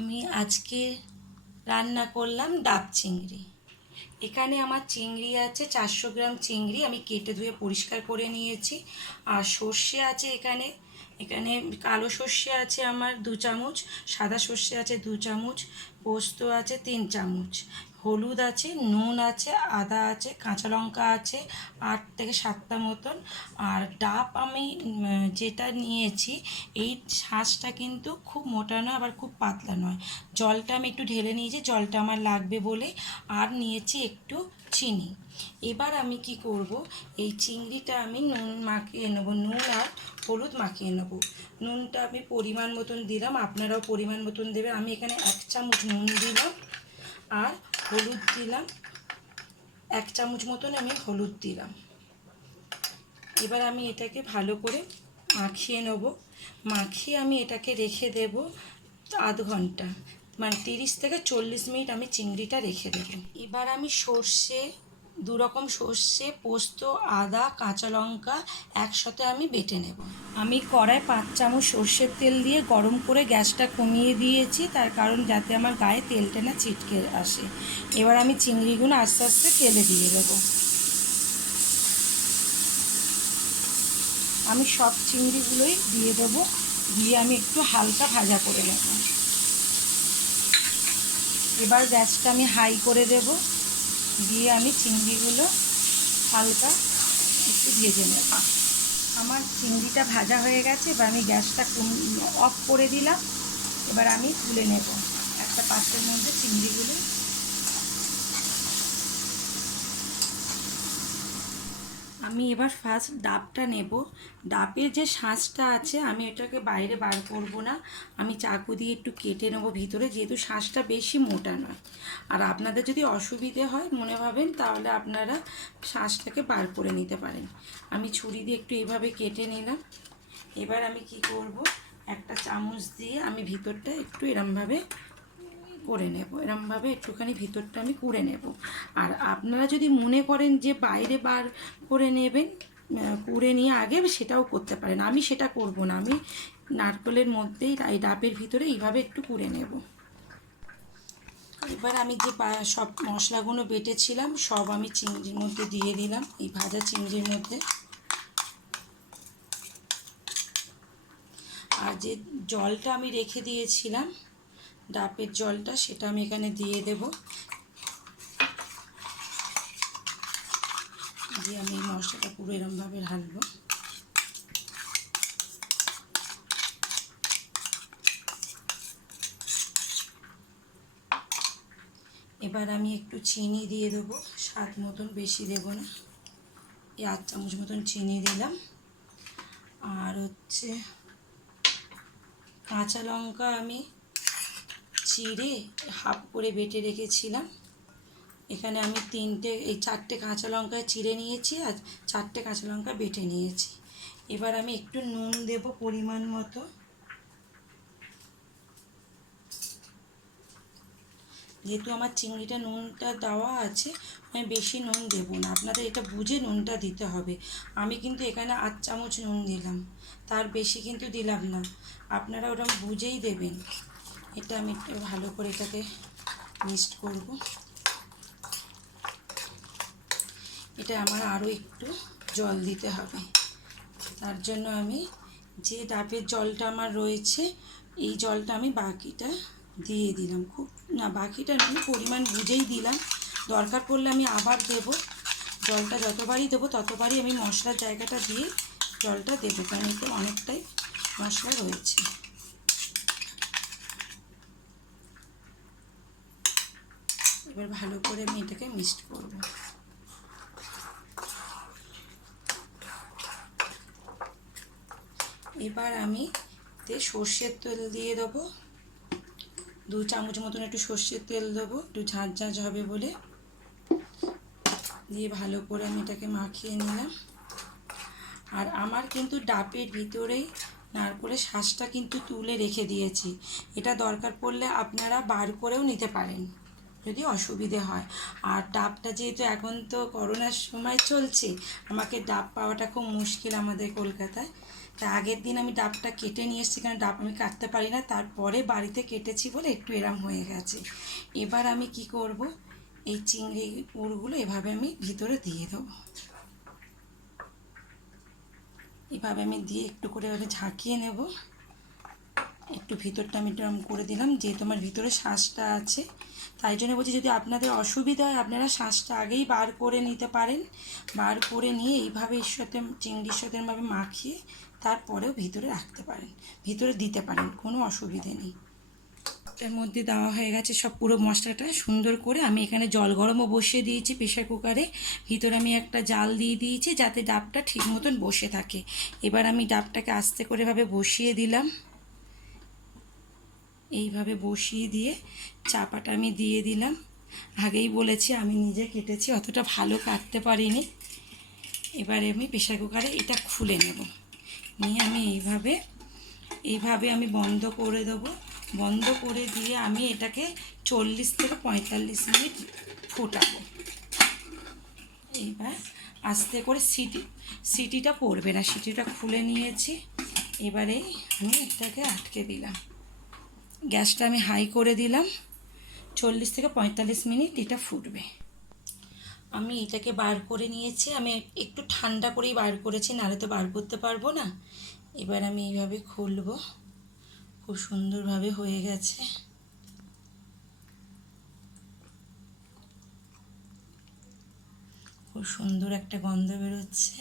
আমি আজকে রান্না করলাম ডাব চিংড়ি। এখানে আমার চিংড়ি আছে 400 গ্রাম চিংড়ি, আমি কেটে ধুয়ে পরিষ্কার করে নিয়েছি। আর সর্ষে আছে এখানে এখানে কালো সর্ষে আছে আমার 2 চামচ, সাদা সর্ষে আছে 2 চামচ, পোস্ত আছে 3 চামচ, হলুদ আছে, নুন আছে, আদা আছে, কাঁচা লঙ্কা আছে 8 থেকে 7টা মতন। আর ডাব আমি যেটা নিয়েছি, এই শাঁসটা কিন্তু খুব মোটা নয় আবার খুব পাতলা নয়। জলটা আমি একটু ঢেলে নিয়েছি, জলটা আমার লাগবে বলে। আর নিয়েছি একটু চিনি। এবার আমি কি করব, এই চিংড়িটা আমি নুন মাখিয়ে নেব, নুন আর হলুদ মাখিয়ে নেব। নুনটা আমি পরিমাণ মতন দিলাম, আপনারাও পরিমাণ মতন দেবেন। আমি এখানে 1 চামচ নুন দিলাম আর হলুদ দিলাম 1 চামচ মতন, আমি হলুদ দিলাম। এবার আমি এটাকে ভালো করে মাখিয়ে নেব। মাখিয়ে আমি এটাকে রেখে দেব আধ ঘন্টা, মানে 30 থেকে 40 মিনিট আমি চিংড়িটা রেখে দেব। এবার আমি সর্ষে, 2 রকম সর্ষে, পোস্ত, আদা, কাঁচা লঙ্কা একসাথে আমি বেটে নেব। আমি কড়ায় 5 চামচ সর্ষের তেল দিয়ে গরম করে গ্যাসটা কমিয়ে দিয়েছি, তার কারণ যাতে আমার গায়ে তেলটা না ছিটকে আসে। এবার আমি চিংড়িগুলো আস্তে আস্তে তেলে দিয়ে দেবো। আমি সব চিংড়িগুলোই দিয়ে দেবো, দিয়ে আমি একটু হালকা ভাজা করে নেব। এবার গ্যাসটা আমি হাই করে দেব, দিয়ে আমি চিংড়িগুলো হালকা একটু ভেজে নেব। আমার চিংড়িটা ভাজা হয়ে গেছে, এবার আমি গ্যাসটা অফ করে দিলাম। এবার আমি তুলে নেব একটা পাত্রের মধ্যে চিংড়িগুলো। আমি এবার ফার্স্ট ডাবটা নেব। ডাবের যে শাঁসটা আছে আমি এটাকে বাইরে বার করব না, আমি চাকু দিয়ে একটু কেটে নেব ভিতরে, যেহেতু শাঁসটা বেশি মোটা নয়। আর আপনাদের যদি অসুবিধে হয় মনে ভাবেন, তাহলে আপনারা শাঁসটাকে বার করে নিতে পারেন। আমি ছুরি দিয়ে একটু এইভাবে কেটে নিলাম। এবার আমি কি করব, একটা চামচ দিয়ে আমি ভিতরটা একটু এরমভাবে করে নেব, এরমভাবে একটুখানি ভিতরটা আমি কুড়ে নেব। আর আপনারা যদি মনে করেন যে বাইরে বার করে নেবেন, কুড়ে নিয়ে আগে, সেটাও করতে পারেন। আমি সেটা করব না, আমি নারকেলের মধ্যেই এই ডাবের ভিতরে এইভাবে একটু কুড়ে নেব। এবার আমি যে সব মশলাগুলো বেটেছিলাম সব আমি চিংড়ির মধ্যে দিয়ে দিলাম, এই ভাজা চিংড়ির মধ্যে। আর যে জলটা আমি রেখে দিয়েছিলাম, ডাবের জলটা, সেটা আমি এখানে দিয়ে দেব। দিয়ে আমি এই মশলাটা পুরো এরমভাবে ঢালবো। এবার আমি একটু চিনি দিয়ে দেবো, স্বাদ মতন, বেশি দেব না, এই 8 চামচ মতন চিনি দিলাম। আর হচ্ছে কাঁচা লঙ্কা আমি চিড়ে হাফ করে বেটে রেখেছিলাম, এখানে আমি 4টে কাঁচা লঙ্কা চিড়ে নিয়েছি আর 4টে কাঁচা লঙ্কা বেটে নিয়েছি। এবার আমি একটু নুন দেব পরিমাণ মতো। যেহেতু আমার চিংড়িটা নুনটা দেওয়া আছে, আমি বেশি নুন দেবো না, আপনাদের এটা বুঝে নুনটা দিতে হবে। আমি কিন্তু এখানে 8 চামচ নুন দিলাম, তার বেশি কিন্তু দিলাম না, আপনারা ওটা বুঝেই দেবেন। এটা আমি একটু ভালো করে এটাকে মিক্সড করব। এটা আমার আরও একটু জল দিতে হবে, তার জন্য আমি যে ডাবের জলটা আমার রয়েছে, এই জলটা আমি বাকিটা দিয়ে দিলাম। খুব না, বাকিটা আমি পরিমাণ বুঝেই দিলাম, দরকার পড়লে আমি আবার দেব। জলটা যতবারই দেবো ততবারই আমি মশলার জায়গাটা দিয়ে জলটা দেবো, কারণ এতে অনেকটাই মশলা রয়েছে। এবার ভালো করে আমি এটাকে মিক্সড করব। এবার আমি সর্ষের তেল দিয়ে দেবো, 2 চামচ মতন একটু সর্ষের তেল দেবো, একটু ঝাঁঝ ঝাঁঝ হবে বলে। দিয়ে ভালো করে আমি এটাকে মাখিয়ে নিলাম। আর আমার কিন্তু ডাবের ভিতরেই নারকেলের শাঁসটা কিন্তু তুলে রেখে দিয়েছি, এটা দরকার পড়লে আপনারা বার করেও নিতে পারেন যদি অসুবিধে হয়। আর ডাবটা যেহেতু এখন তো করোনার সময় চলছে, আমাকে ডাব পাওয়াটা খুব মুশকিল আমাদের কলকাতায়, তা আগের দিন আমি ডাবটা কেটে নিয়ে এসেছি, কারণ ডাব আমি কাটতে পারি না, তারপরে বাড়িতে কেটেছি বলে একটু এরম হয়ে গেছে। এবার আমি কি করব, এই চিংড়ি উড়গুলো এভাবে আমি ভিতরে দিয়ে দেবো। এভাবে আমি দিয়ে একটু করে এভাবে ঝাঁকিয়ে নেব। একটু ভিতরটা আমি এরকম করে দিলাম, যেহেতু আমার ভিতরে শাঁসটা আছে, তাই জন্য বলছি যদি আপনাদের অসুবিধা হয় আপনারা শাঁসটা আগেই বার করে নিতে পারেন। বার করে নিয়ে এইভাবে এর সাথে চিংড়ির সাথে এরমভাবে মাখিয়ে তারপরেও ভিতরে রাখতে পারেন, ভিতরে দিতে পারেন, কোনো অসুবিধে নেই। এর মধ্যে দেওয়া হয়ে গেছে সব পুরো মশলাটা সুন্দর করে। আমি এখানে জল গরমও বসিয়ে দিয়েছি প্রেশার কুকারে, ভিতরে আমি একটা জাল দিয়ে দিয়েছি যাতে ডাবটা ঠিক মতন বসে থাকে। এবার আমি ডাবটাকে আস্তে করে ভাবে বসিয়ে দিলাম, এইভাবে বসিয়ে দিয়ে চাপাটা আমি দিয়ে দিলাম। আগেই বলেছি আমি নিজে কেটেছি, অতটা ভালো কাটতে পারিনি। এবারে আমি প্রেশার কুকারে এটা খুলে নেব, নিয়ে আমি এইভাবে আমি বন্ধ করে দেবো। বন্ধ করে দিয়ে আমি এটাকে 40 থেকে 45 মিনিট ফুটাবো। এইবার আস্তে করে সিটিটা পড়বে না, সিটিটা খুলে নিয়েছি। এবারে আমি এটাকে আটকে দিলাম, গ্যাসটা আমি হাই করে দিলাম। 40 থেকে 45 মিনিট এটা ফুটবে। আমি এটাকে বার করে নিয়েছি, আমি একটু ঠান্ডা করেই বার করেছি, নাহলে তো বার করতে পারবো না। এবার আমি এইভাবে খুলবো, খুব সুন্দরভাবে হয়ে গেছে। খুব সুন্দর একটা গন্ধ বেরোচ্ছে।